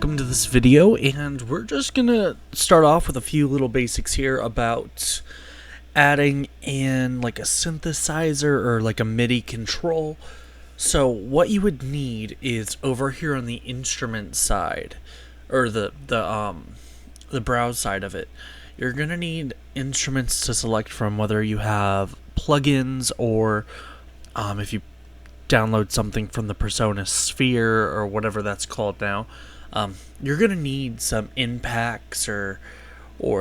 welcome to this video, and we're just gonna start off with a few little basics here about adding in like a synthesizer or like a MIDI control. So what you would need is over here on the instrument side, or the browse side of it, you're gonna need instruments to select from, whether you have plugins or if you download something from the presonus sphere or whatever that's called now. You're gonna need some impacts or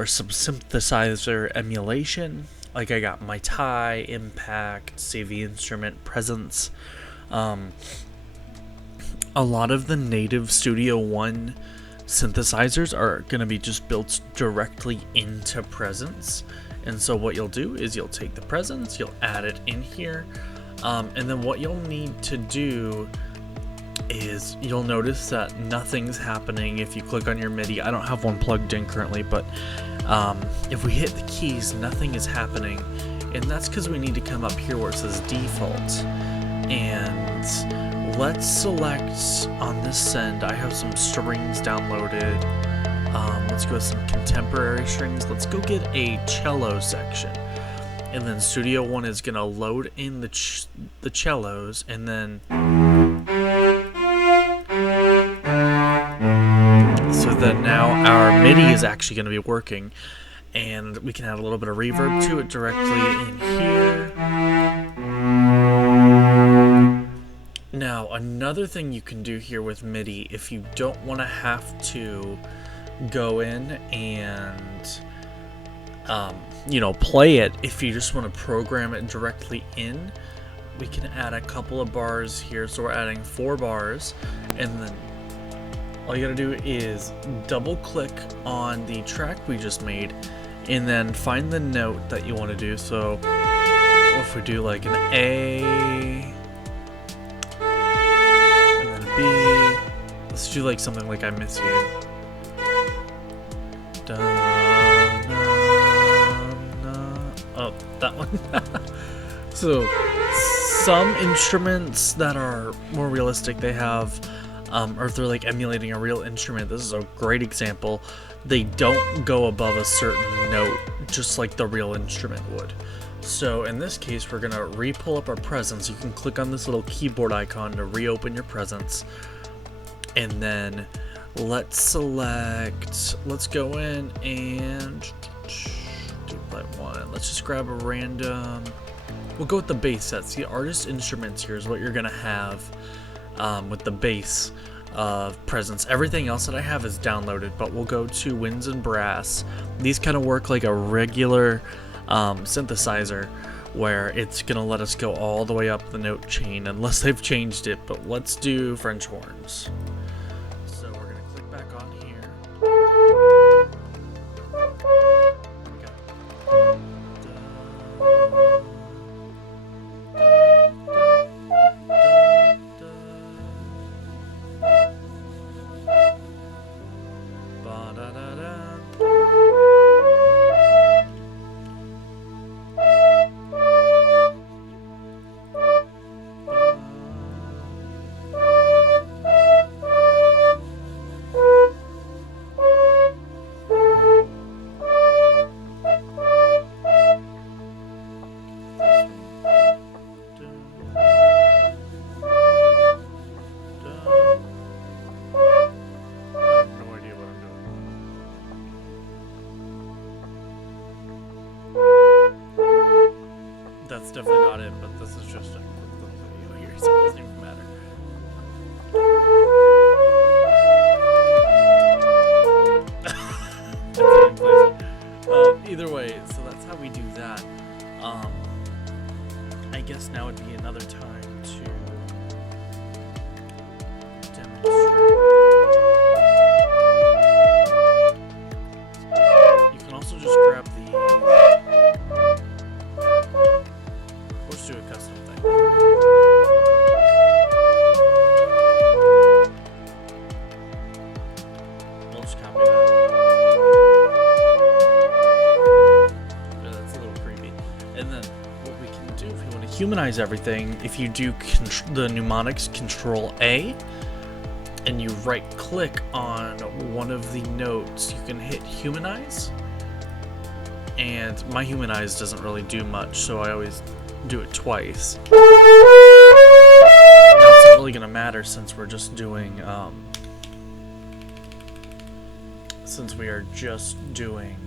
some synthesizer emulation. Like I got my tie, impact, CV instrument, presence. A lot of the native Studio One synthesizers are gonna be just built directly into Presence. And so what you'll do is you'll take the Presence, you'll add it in here, and then what you'll need to do is you'll notice that nothing's happening if you click on your MIDI. I don't have one plugged in currently, but if we hit the keys, nothing is happening, and that's because we need to come up here where it says default, and let's select on this send. I have some strings downloaded. Let's go with some contemporary strings. Let's go get a cello section, and then Studio One is gonna load in the cellos, and then so that now our MIDI is actually going to be working, and we can add a little bit of reverb to it directly in here. Now, another thing you can do here with MIDI, if you don't want to have to go in and play it, if you just want to program it directly in, we can add a couple of bars here. So we're adding 4 bars, and then all you gotta do is double click on the track we just made and then find the note that you want to do. So if we do like an A and then a B, let's do like something like I Miss You. Da, na, na. Oh, that one. So some instruments that are more realistic, they have or if they're like emulating a real instrument, this is a great example. They don't go above a certain note, just like the real instrument would. So in this case, we're gonna re-pull up our Presence. You can click on this little keyboard icon to reopen your Presence, and then let's go in and do by one. Let's just grab a random. We'll go with the bass set. See, artist instruments here is what you're gonna have with the bass of Presence. Everything else that I have is downloaded, but we'll go to winds and brass. These kind of work like a regular synthesizer, where it's gonna let us go all the way up the note chain unless they've changed it. But let's do French horns. So we're gonna click back on here. That's definitely not it, but this is just a quick little video here, so it doesn't even matter. Either way, so that's how we do that. I guess now would be another time to demonstrate. You can also just grab the do a custom thing. We'll just copy that. Yeah, that's a little creepy. And then what we can do, if you want to humanize everything, if you do the mnemonics Control A, and you right click on one of the notes, you can hit humanize. And my humanize doesn't really do much, so I always do it twice. Now it's not really going to matter since we're just doing, since we are just doing,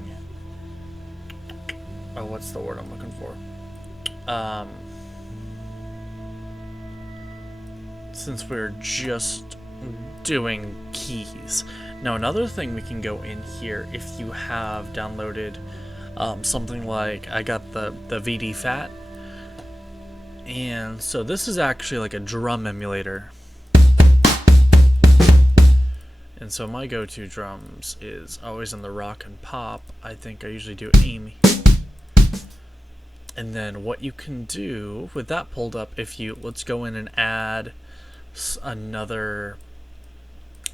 oh, what's the word I'm looking for? Since we're just doing keys. Now another thing we can go in here, if you have downloaded something like, I got the VD Fat, and so this is actually like a drum emulator, and so my go-to drums is always in the rock and pop. I think I usually do Amy. And then what you can do with that pulled up, if you, let's go in and add another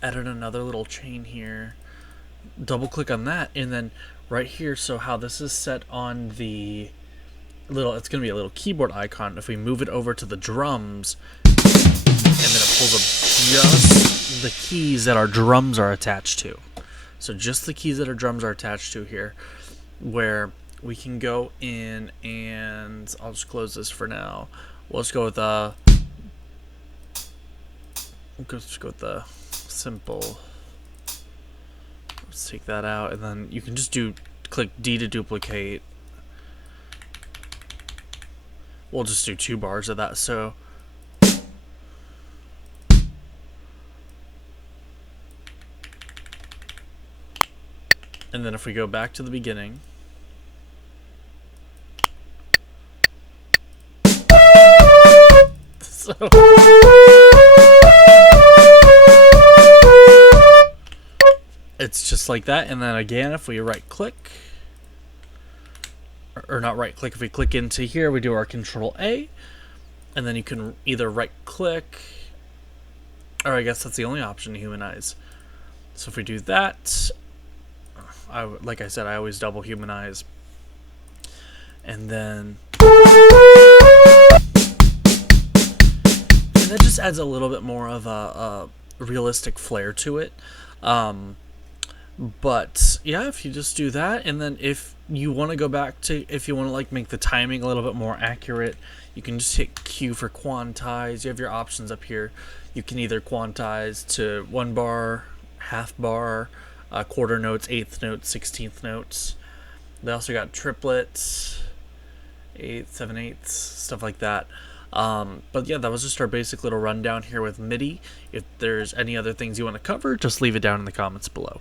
little chain here, double click on that, and then right here, so how this is set on the little, it's going to be a little keyboard icon. If we move it over to the drums, and then it pulls up just the keys that our drums are attached to. So just the keys that our drums are attached to here, where we can go in and I'll just close this for now. Let's go with the simple. Let's take that out, and then you can just click D to duplicate. We'll just do 2 bars of that. So and then if we go back to the beginning, so it's just like that. And then again, if we right click, or not right click, if we click into here, we do our Control A, and then you can either right click, or I guess that's the only option to humanize. So if we do that, like I said, I always double humanize, and then that just adds a little bit more of a realistic flair to it. But yeah, if you just do that, and then if you want to go back to, if you want to like make the timing a little bit more accurate, you can just hit Q for quantize. You have your options up here. You can either quantize to 1 bar, half bar, quarter notes, eighth notes, 16th notes. They also got triplets, 8, 7/8, stuff like that. But yeah, that was just our basic little rundown here with MIDI. If there's any other things you want to cover, just leave it down in the comments below.